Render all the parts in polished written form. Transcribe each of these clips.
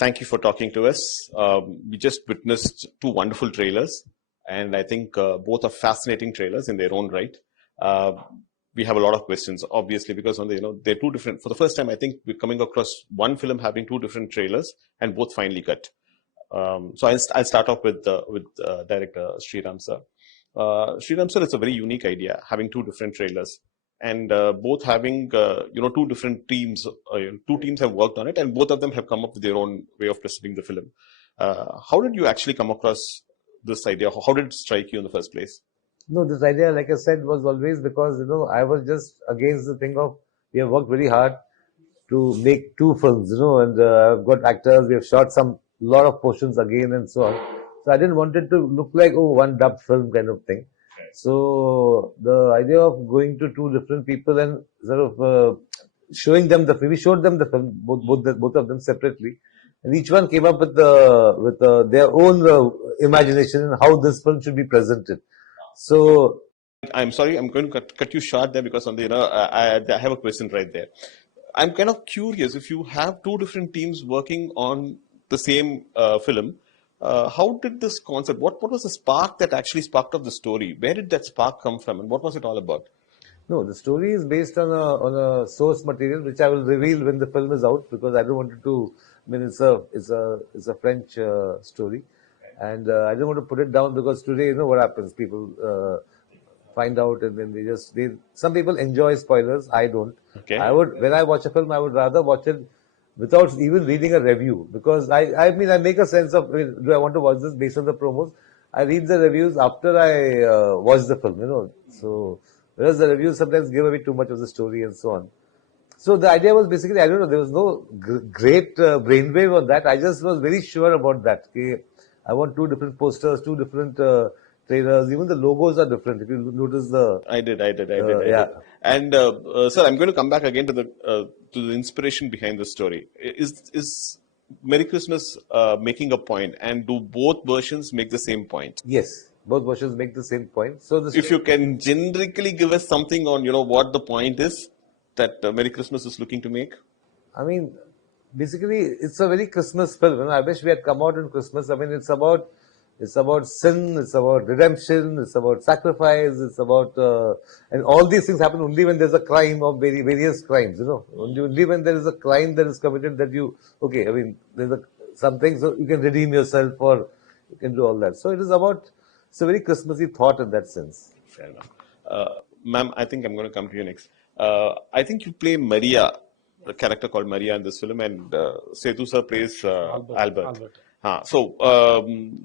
Thank you for talking to us. We just witnessed two wonderful trailers, and I think both are fascinating trailers in their own right. Uh, we have a lot of questions, obviously, because they're two different. For the first time, I think we're coming across one film having two different trailers, and both finely cut. So I'll start off with director Sriram sir. Sriram sir, it's a very unique idea having two different trailers, and both having two different teams. Two teams have worked on it, and both of them have come up with their own way of presenting the film. How did you actually come across this idea? How did it strike you in the first place? No, this idea, like I said, was always because, I was just against the thing of we have worked very hard to make two films, and I've got actors, we have shot lot of portions again and so on. So I didn't want it to look like, one dubbed film kind of thing. So the idea of going to two different people and sort of showing them the film, we showed them the film, both of them separately. And each one came up with their own imagination and how this film should be presented. So I'm sorry, I'm going to cut you short there because I have a question right there. I'm kind of curious, if you have two different teams working on the same film, how did this concept, what was the spark that actually sparked up the story? Where did that spark come from, and what was it all about? No, the story is based on a source material which I will reveal when the film is out, because I don't want it to. I mean, it's a French story, and I don't want to put it down because today, what happens? People find out and then some people enjoy spoilers. I don't. Okay. When I watch a film, I would rather watch it without even reading a review, because I make a sense of, do I want to watch this based on the promos? I read the reviews after I watch the film, so whereas the reviews sometimes give away too much of the story and so on. So the idea was basically, I don't know, there was no great brainwave on that. I just was very sure about that. Okay? I want two different posters, two different trailers. Even the logos are different. If you notice I did. Yeah. And sir, I'm going to come back again to the inspiration behind the story. Is Merry Christmas making a point, and do both versions make the same point? Yes, both versions make the same point. So if you can generically give us something on what the point is that Merry Christmas is looking to make. I mean, basically, it's a very Christmas film. I wish we had come out in Christmas. I mean, it's about sin, it's about redemption, it's about sacrifice, it's about and all these things happen only when there's a crime of various crimes. Only when there is a crime that is committed that there's something, so you can redeem yourself or you can do all that. So it's a very Christmassy thought in that sense. Fair enough. Ma'am, I think I'm going to come to you next. I think you play Maria, the character called Maria in this film, and Setu sir plays Albert. So,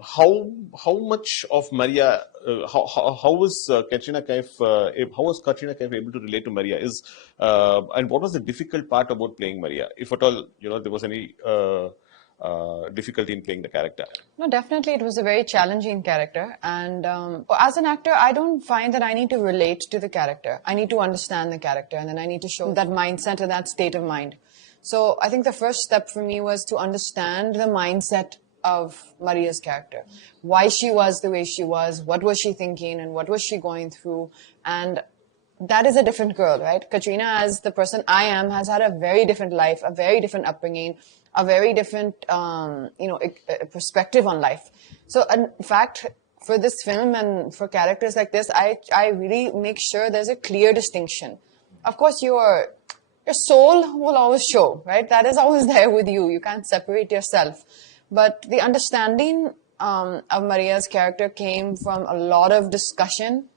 how much of Maria? How was Katrina Kaif? How was Katrina Kaif able to relate to Maria? And what was the difficult part about playing Maria, if at all there was any difficulty in playing the character? No, definitely it was a very challenging character, and as an actor, I don't find that I need to relate to the character. I need to understand the character, and then I need to show that mindset and that state of mind. So I think the first step for me was to understand the mindset of Maria's character, why she was the way she was, what was she thinking, and what was she going through. And that is a different girl, right? Katrina, as the person I am, has had a very different life, a very different upbringing, a very different, perspective on life. So in fact, for this film and for characters like this, I really make sure there's a clear distinction. Of course, your soul will always show, right? That is always there with you. You can't separate yourself. But the understanding of Maria's character came from a lot of discussion,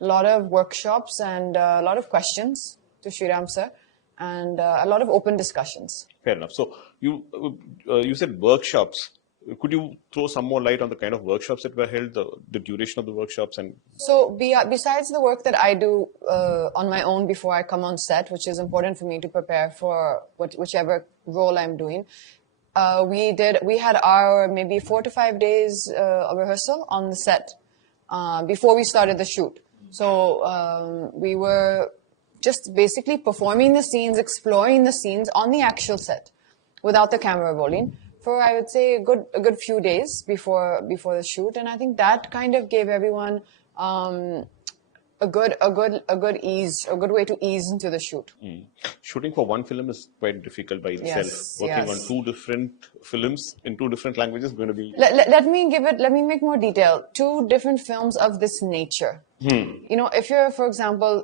a lot of workshops, and a lot of questions to Sriram sir, and a lot of open discussions. Fair enough. So you said workshops. Could you throw some more light on the kind of workshops that were held, the duration of the workshops? And so besides the work that I do on my own before I come on set, which is important for me to prepare for whichever role I'm doing, we had our maybe 4 to 5 days of rehearsal on the set before we started the shoot. So we were just basically performing the scenes, exploring the scenes on the actual set without the camera rolling for, I would say, a good few days before the shoot. And I think that kind of gave everyone a a good way to ease into the shoot. Shooting for one film is quite difficult by itself. Yes, Working yes. on two different films in two different languages is going to be. Let me make more detail. Two different films of this nature. You know, if you're, for example,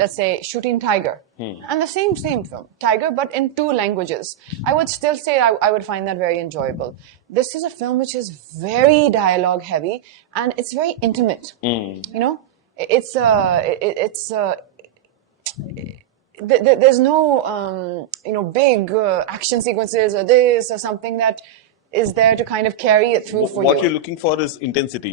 let's say shooting Tiger, and the same film, Tiger, but in two languages, I would still say I would find that very enjoyable. This is a film which is very dialogue heavy, and it's very intimate. You know, there's no big action sequences or this or something that is there to kind of carry it through for you. What you're looking for is intensity.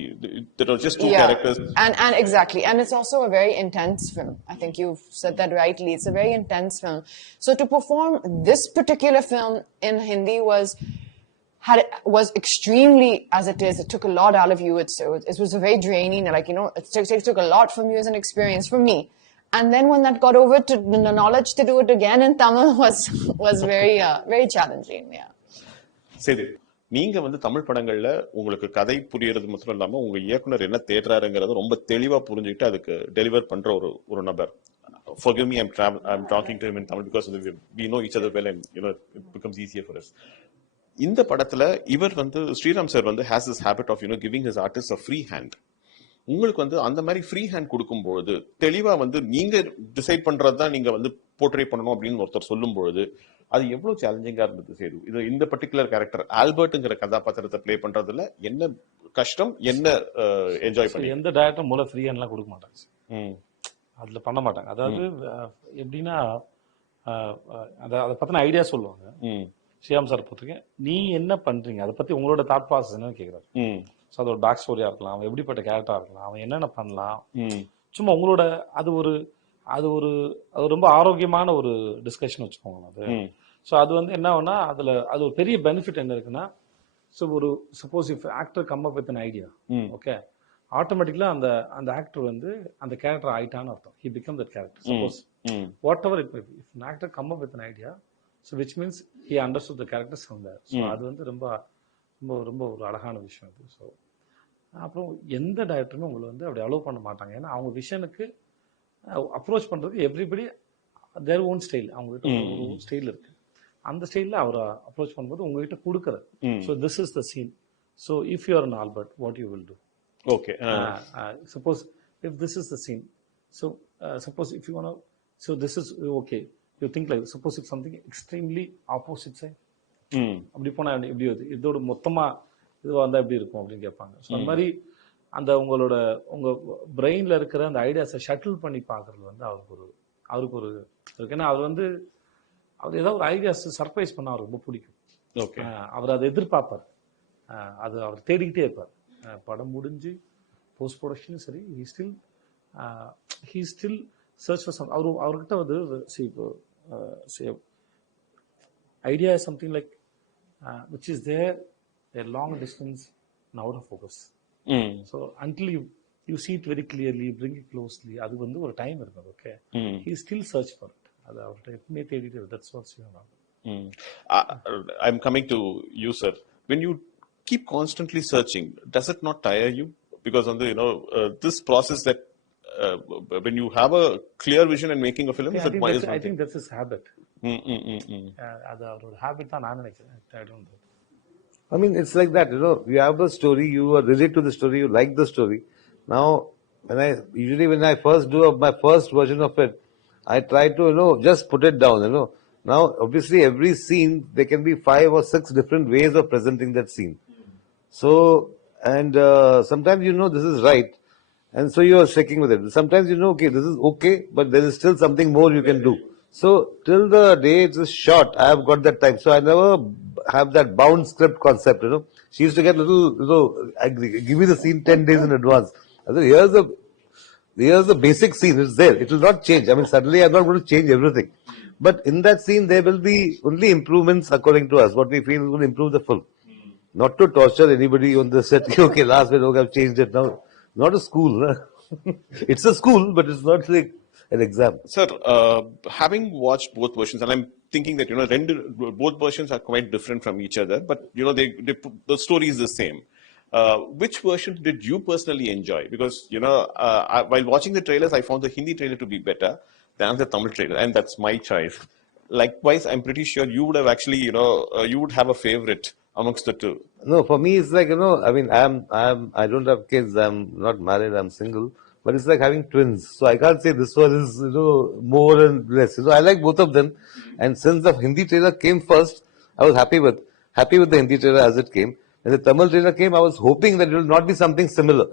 There are just two characters. And exactly. And it's also a very intense film. I think you've said that rightly. It's a very intense film. So to perform this particular film in Hindi was extremely, as it is, it took a lot out of you. It was a very draining, it took a lot from you as an experience, from me. And then when that got over to the knowledge to do it again in Tamil was very, very challenging. Yeah. சரி, நீங்க வந்து தமிழ் படங்கள்ல உங்களுக்கு கதை புரியறது மட்டும் இல்லாம உங்க இயக்குனர் என்ன தேடுறாருங்கறத ரொம்ப தெளிவா புரிஞ்சுக்கிட்டு அதுக்கு டெலிவர் பண்ற ஒரு நபர். Forgive me, I'm talking to him in Tamil because we know each other well and it becomes easier for us. இந்த படத்துல இவர் வந்து ஸ்ரீராம் சார் வந்து has this habit of giving his artists a free hand. உங்களுக்கு வந்து அந்த மாதிரி free hand கொடுக்கும்போது தெளிவா வந்து நீங்க டிசைட் பண்றதுதான் நீங்க வந்து போர்ட்ரே பண்ணணும் அப்படின்னு ஒருத்தர் சொல்லும் பொழுது அது எவ்வளவு சேலஞ்சிங்கா இருந்தது சேது? இது இந்த பர்டிகுலர் கேரக்டர் ஆல்பர்ட்ங்கிற கதாபாத்திரத்தை பிளே பண்றதுல என்ன கஷ்டம், என்ன என்ஜாய் பண்ணி? எந்த டைரக்டர் மூல ஃப்ரீ ஹேண்ட்லாம் கொடுக்க மாட்டாங்க, அதுல பண்ண மாட்டாங்க. அதாவது எப்படின்னா அதை பத்தின ஐடியா சொல்லுவாங்க. ஸ்ரீராம் சார் பொறுத்தவரைக்கும் நீ என்ன பண்றீங்க, அதை பத்தி உங்களோட தாட் ப்ராசஸ் என்னன்னு கேக்குறாரு. ஸோ அது ஒரு பேக் ஸ்டோரியா இருக்கலாம், அவன் எப்படிப்பட்ட கேரக்டரா இருக்கலாம், அவன் என்னென்ன பண்ணலாம், சும்மா உங்களோட அது ரொம்ப ஆரோக்கியமான ஒரு டிஸ்கஷன் வச்சுக்கோங்க அது. ஸோ அது வந்து என்ன ஆகுனா அதுல அது ஒரு பெரிய பெனிஃபிட் என்ன இருக்குன்னா, ஸோ ஒரு suppose if actor come up with an idea, okay, ஆட்டோமேட்டிக்கலா அந்த ஆக்டர் வந்து அந்த கேரக்டர் ஆயிட்டான்னு அர்த்தம். He become that character. Suppose whatever it may be, if an actor come up with an idea, so which means he understood the characters from there. So அது வந்து ரொம்ப ரொம்ப ரொம்ப ஒரு அழகான விஷயம் அது. ஸோ அப்புறம் எந்த டைரக்டருமே உங்களை வந்து அப்படி அலோவ் பண்ண மாட்டாங்க. ஏன்னா அவங்க விஷனுக்கு அப்ரோச் பண்றது எவ்ரிபடி தேர் ஓன் ஸ்டைல், அவங்ககிட்ட ஒரு ஸ்டைல் இருக்கு. அந்த ஸ்டைல்ல அவரை அப்ரோச் பண்ணும்போது உங்ககிட்ட கொடுக்குறது. So this is the scene, so if you are an Albert what you will do, okay, suppose if this is the scene, so suppose if you want, so this is okay, you think like suppose if something extremely opposite side, அப்படி போனா எப்படி வருது, இதோட மொத்தமா இது வந்தா எப்படி இருக்கும் அப்படின்னு கேட்பாங்க. ஸோ அந்த மாதிரி அந்த உங்க பிரெயின்ல இருக்கிற அந்த ஐடியாஸை ஷட்டில் பண்ணி பாக்குறது வந்து அவருக்கு ஒரு இருக்கு. ஏன்னா அவர் ஏதாவது ஒரு ஐடியாஸ் சர்ப்ரைஸ் பண்ண அவருக்கு ரொம்ப பிடிக்கும். ஓகே, அவர் அதை எதிர்பார்ப்பார், அது அவர் தேடிக்கிட்டே இருப்பார். படம் முடிஞ்சு போஸ்ட் ப்ரொடக்ஷனும் சரி, he still search for some. அவர்கிட்ட வந்து idea is something like which is there a long distance and out of focus. So until you see it very clearly, bring it closely, அது வந்து ஒரு டைம் இருக்கு. Okay, he still search for it. அது அவர்கிட்ட எப்பவுமே தேடிட்டு, that's what's going on. I'm coming to you, sir. When you keep constantly searching, does it not tire you? Because this process that when you have a clear vision and making a film, I think that's his habit. அது அவரோட habit தான் நான் நினைக்கிறேன். I don't know. I mean, it's like that, you have a story, you relate to the story, you like the story. Now, when I first do my first version of it, I try to, just put it down, Now, obviously, every scene, there can be 5 or 6 different ways of presenting that scene. So, and sometimes this is right, and so you are sticking with it. Sometimes okay, this is okay, but there is still something more you can do. So, till the day it is shot, I have got that time. So, I never have that bound script concept, She used to get give me the scene 10 days in advance. I said, here's the basic scene, it's there. It will not change. I mean, suddenly I'm not going to change everything. But in that scene, there will be only improvements according to us, what we feel will improve the film. Not to torture anybody on the set. Okay, last minute, okay, I've changed it now. Not a school. It's a school, but it's not like an exam. Sir, having watched both versions, and I'm thinking that both versions are quite different from each other, but the story is the same. Which version did you personally enjoy? Because, while watching the trailers, I found the Hindi trailer to be better than the Tamil trailer, and that's my choice. Likewise, I'm pretty sure you would have actually, you would have a favorite amongst the two. No, for me, it's like, I mean, I don't have kids. I'm not married. I'm single. But it's like having twins. So I can't say this one is, more and less. I like both of them. And since the Hindi trailer came first, I was happy with the Hindi trailer as it came. When the Tamil trailer came, I was hoping that it will not be something similar.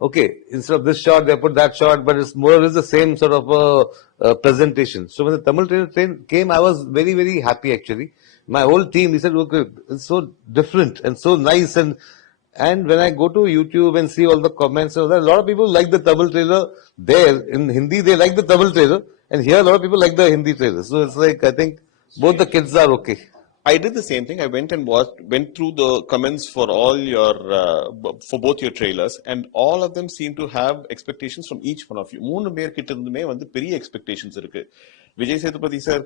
Okay, instead of this shot, they put that shot, but it's more or less the same sort of presentation. So when the Tamil trailer came, I was very, very happy actually. My whole team, he said, okay, it's so different and so nice. And when I go to YouTube and see all the comments, a lot of people like the Tamil trailer there. In Hindi, they like the Tamil trailer. And here, a lot of people like the Hindi trailer. So it's like, I think both the kids are okay. I did the same thing. I went and went through the comments for all your, for both your trailers, and all of them seem to have expectations from each one of you. மூணு பேர் கிட்ட இருந்துமே வந்து பெரிய expectations இருக்கு. Vijay Sethupathi sir,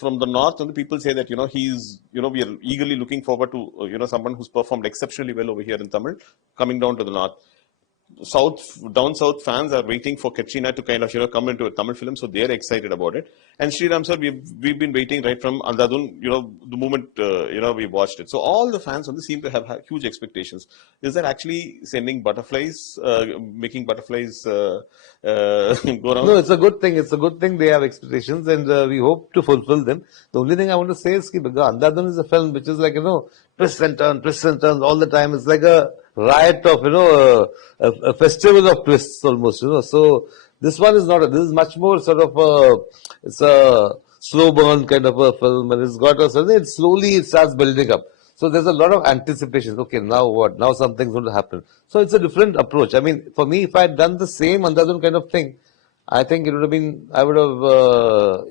from the north, and the people say that, we are eagerly looking forward to, someone who's performed exceptionally well over here in Tamil, coming down to the north. Down south fans are waiting for Katrina to kind of, come into a Tamil film, so they're excited about it. And Sriram sir, we've been waiting right from Andhadhun, the moment, we watched it. So all the fans seem to have huge expectations. Is that actually sending butterflies, making butterflies go around? No, it's a good thing. It's a good thing they have expectations, and we hope to fulfill them. The only thing I want to say is that Andhadhun is a film which is like, twists and turns all the time. It's like a riot of, a festival of twists almost, So this one is not, this is much more sort of it's a slow burn kind of a film, and it's got it slowly starts building up. So there's a lot of anticipation. Okay, now what? Now something's going to happen. So it's a different approach. I mean, for me, if I had done the same Andhadhun kind of thing, I think it would have been, it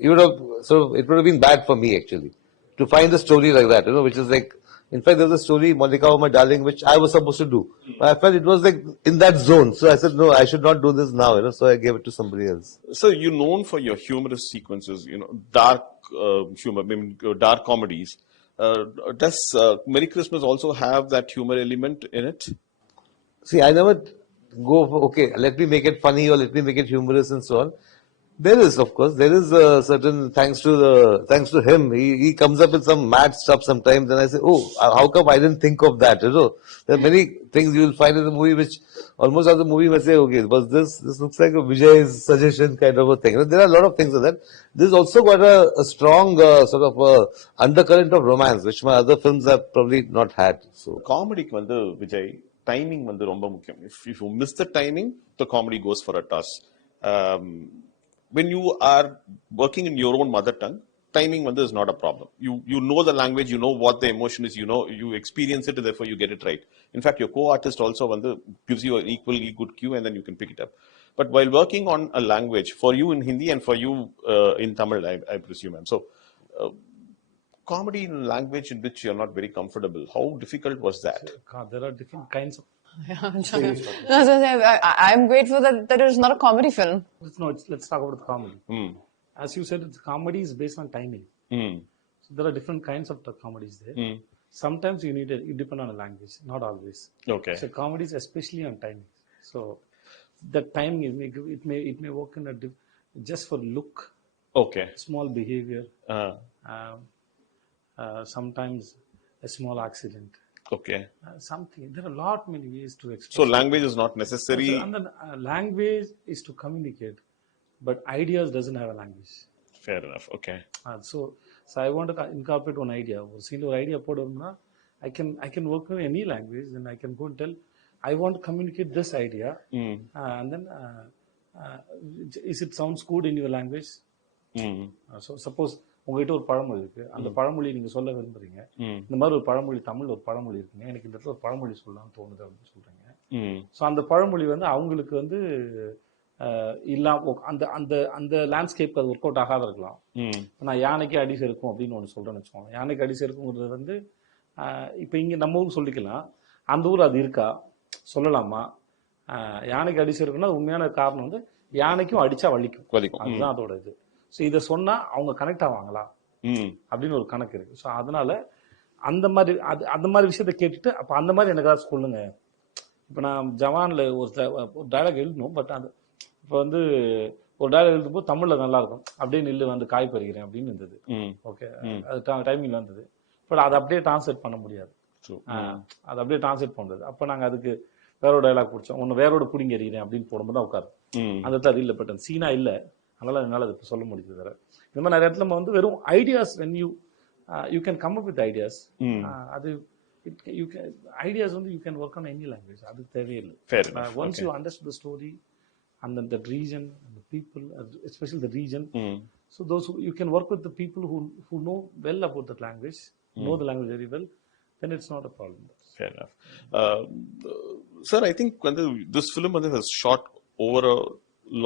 would have been bad for me actually, to find a story like that, which is like, in fact, there was a story, Monica, oh my darling, which I was supposed to do. But I felt it was like in that zone. So I said, no, I should not do this now, so I gave it to somebody else. So you're known for your humorous sequences, dark humor, dark comedies. Does Merry Christmas also have that humor element in it? See, I never go for, okay, let me make it funny or let me make it humorous and so on. There is, of course, certain, thanks to him, he comes up with some mad stuff sometimes, and I say, oh, how come I didn't think of that, There are many things you will find in the movie which almost as the movie may say, okay, this looks like a Vijay's suggestion kind of a thing. There are a lot of things like that. This also got a strong sort of undercurrent of romance, which my other films have probably not had. So, comedy Vijay, timing ரொம்ப முக்கியம். If you miss the timing, the comedy goes for a toss. When you are working in your own mother tongue, timing is not a problem. You know the language, you know what the emotion is, you experience it, therefore you get it right. In fact, your co-artist also gives you an equally good cue, and then you can pick it up. But while working on a language, for you in Hindi and for you in Tamil, I presume, so comedy in language in which you're not very comfortable, how difficult was that? There are different kinds of... I'm grateful that it is not a comedy film. Let's talk about the comedy. As you said, comedy is based on timing. So there are different kinds of comedies there. Sometimes you depend on a language, not always. Okay. So comedy is especially on timing. So the timing, it may work in just for look. Okay. Small behavior. Sometimes a small accident. Okay. Something. There are many ways to express. So language is not necessary. And the language is to communicate, but ideas doesn't have a language. Fair enough. Okay. So I want to incorporate one idea. Or scene or idea podumna, I can work with any language, and I can go and tell, I want to communicate this idea, and then is it sounds good in your language? So suppose உங்ககிட்ட ஒரு பழமொழி இருக்கு, அந்த பழமொழி நீங்க சொல்ல விரும்புறீங்க, இந்த மாதிரி ஒரு பழமொழி, தமிழ்ல ஒரு பழமொழி இருக்குங்க, எனக்கு இந்த இடத்துல ஒரு பழமொழி சொல்லலாம்னு தோணுது அப்படின்னு சொல்றீங்க. ஸோ அந்த பழமொழி அவங்களுக்கு அந்த லேண்ட்ஸ்கேப் அது ஒர்க் அவுட் ஆகாத இருக்கலாம். நான் யானைக்கு அடி செருக்கும் அப்படின்னு ஒன்று சொல்றேன்னு வச்சுக்கோங்க. யானைக்கு அடி செருக்குங்கிறது இப்போ இங்க நம்ம ஊருக்கு சொல்லிக்கலாம், அந்த ஊர் அது இருக்கா சொல்லலாமா? யானைக்கு அடி செருக்குன்னா உண்மையான காரணம் யானைக்கும் அடிச்சா வலிக்கும், அதுதான் அதோட இது. ஸோ இதை சொன்னா அவங்க கனெக்ட் ஆவாங்களா அப்படின்னு ஒரு கணக்கு இருக்கு. ஸோ அதனால அந்த மாதிரி விஷயத்த கேட்டுட்டு, அப்ப அந்த மாதிரி எனக்கு சொல்லுங்க இப்போ நான் ஜவான்ல ஒரு டயலாக் எழுதணும், பட் அது இப்போ வந்து ஒரு டயலாக் எழுதும்போது தமிழில் நல்லா இருக்கும், அப்படியே நில்லு வந்து காய் பறிக்கிறேன் அப்படின்னு இருந்தது. ஓகே, அது டைமிங் வந்தது. பட் அதை அப்படியே டிரான்ஸ்லேட் பண்ண முடியாது. அதை அப்படியே டிரான்ஸ்லேட் பண்ணுறது. அப்போ நாங்கள் அதுக்கு வேறோட டைலாக் பிடிச்சோம். ஒன்று வேறோட பிடிங்க எறிகிறேன் அப்படின்னு போடும்போது தான் உட்காரு. அந்த அது இல்லை, பட் அந்த சீனா இல்லை, அதனால என்னால் அது சொல்ல முடியுது. வேற இந்த மாதிரி நிறைய இடத்துல நம்ம வந்து வெறும் ideas, when you can come up with ideas. அது ஐடியாஸ் வந்து you can work on any language, அது தேவையில்லை. Once you understand the story and then that region and the people, especially the region, so those you can work with the people who know well about that language, know the language very well, then it's not a problem. Fair enough. Sir, I think when this film has shot over a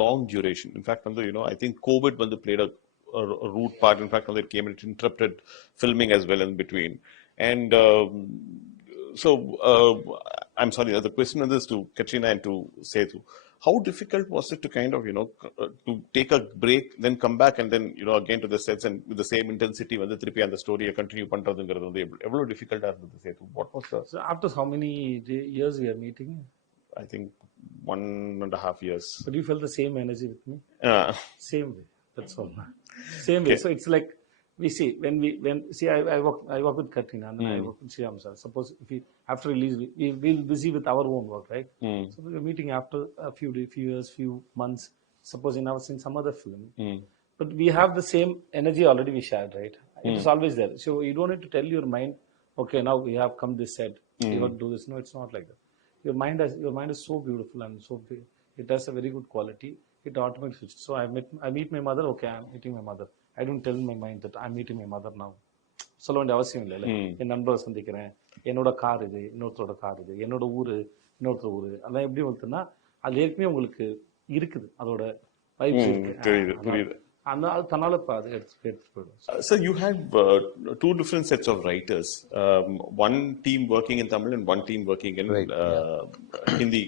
long duration. In fact, I think COVID played a root part. In fact, it came and it interrupted filming as well in between. And so I'm sorry, the question is to Katrina and to Sethu. How difficult was it to kind of, to take a break, then come back and then, again to the sets and with the same intensity when the trippy and the story continue பண்றதுங்கிறது எவ்வளவு டிஃபிகல்ட்டா இருந்தது Setu? What was the... So after how many years we are meeting? I think 1.5 years. But you felt the same energy with me? Same way. That's all. Same way. So it's like we see I work with Katrina and then I work with Shyam sir. Suppose if we after release we'll busy with our own work, right? So we're meeting after a few years, few months. Suppose in some other film, but we have the same energy already we shared, right? It is always there. So you don't need to tell your mind, okay, now we have come this set, you got to do this. No, it's not like that. Your mind is so beautiful and so big. It has a very good quality. It automatically switches. So I meet my mother. Okay, I'm meeting my mother. I don't tell my mind that I'm meeting my mother now. சொல்ல வேண்டிய அவசியம் இல்லை. என் நண்பரை சந்திக்கிறேன், என்னோட car இது, இன்னொருத்தரோட car இது, என்னோட ஊரு, இன்னொருத்தர் ஊரு, அதெல்லாம் எப்படி வந்துன்னா அது ஏற்கனவே உங்களுக்கு இருக்குது, அதோட வைப்ஸ் இருக்கு. அதனால இப்போ அது எடுத்துட்டு போயிடும். So you had two different sets of writers, one team working in Tamil and one team working in Hindi.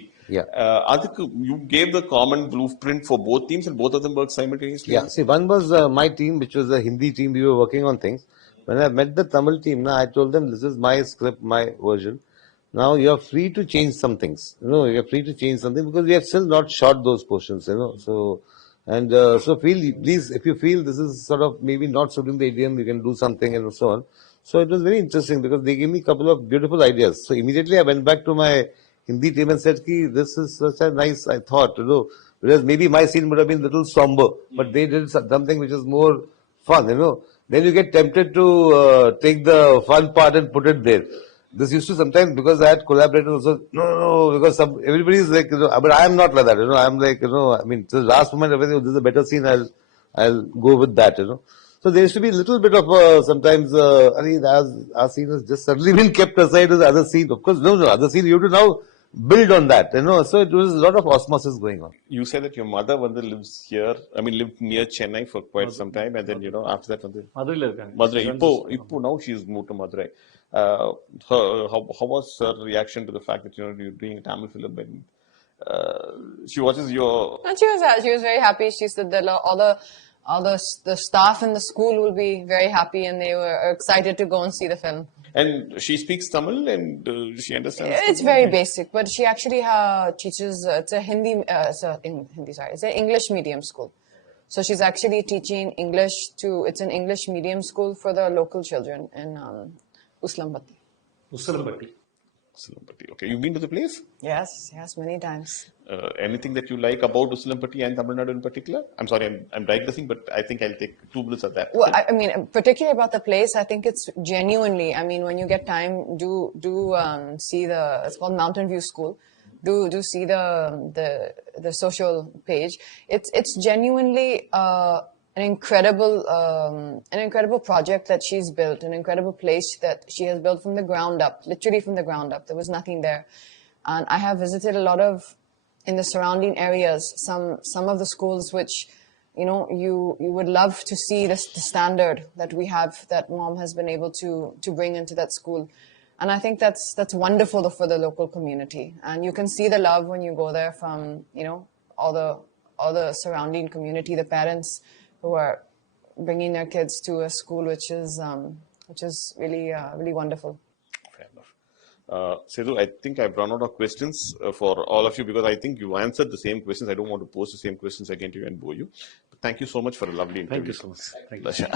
You gave the common blueprint for both teams and both of them worked simultaneously? Yeah, see, one was my team, which was the Hindi team. We were working on things. When I met the Tamil team, I told them, this is my script, my version. Now you're free to change some things. You're free to change something because we have still not shot those portions, So, and so please, if you feel this is sort of maybe not suiting the idiom, you can do something and so on. So it was very interesting because they gave me a couple of beautiful ideas. So immediately I went back to my Hindi team and said, this is such a nice, I thought, whereas maybe my scene would have been a little somber, but they did something which is more fun, Then you get tempted to take the fun part and put it there. This used to sometimes, because I had collaborators also, no, because everybody is like, but I am not like that, I'm like, I mean, to the last moment, everything, this is a better scene, I'll go with that, So there used to be a little bit of sometimes, I mean, as our scene has just suddenly been kept aside as the other scene. Of course, no, other scene, you have to now build on that, So it was a lot of osmosis going on. You said that your mother lives here, lived near Chennai for quite some time, and then, after that, Madurai. Now she's moved to Madurai. How was her reaction to the fact that, you're doing a Tamil film and she watches your... And she was very happy. She said that all the staff in the school will be very happy and they were excited to go and see the film. And she speaks Tamil and she understands. It's very basic, but she actually teaches. It's a it's an English medium school. So she's actually teaching English it's an English medium school for the local children in Uslampatti. Okay, you've been to the place? Yes, many times. Anything that you like about Uslampatti and Tamil Nadu in particular? I'm sorry, I'm digressing, but I think I'll take 2 minutes of that. Well, I mean, particularly about the place, I think it's genuinely, I mean, when you get time, do see it's called Mountain View School. Do see the social page. It's genuinely an incredible project that she's built, an incredible place that she has built from the ground up, literally from the ground up. There was nothing there. And I have visited a lot of, in the surrounding areas, some of the schools which, you would love to see the standard that we have, that mom has been able to bring into that school. And I think that's wonderful for the local community. And you can see the love when you go there from, all the surrounding community, the parents who are bringing their kids to a school which is really, really wonderful. Fair enough. Sidhu, I think I've run out of questions for all of you because I think you answered the same questions. I don't want to pose the same questions again to you and bore you. But thank you so much for a lovely interview. Thank you so much. Thank you. Pleasure.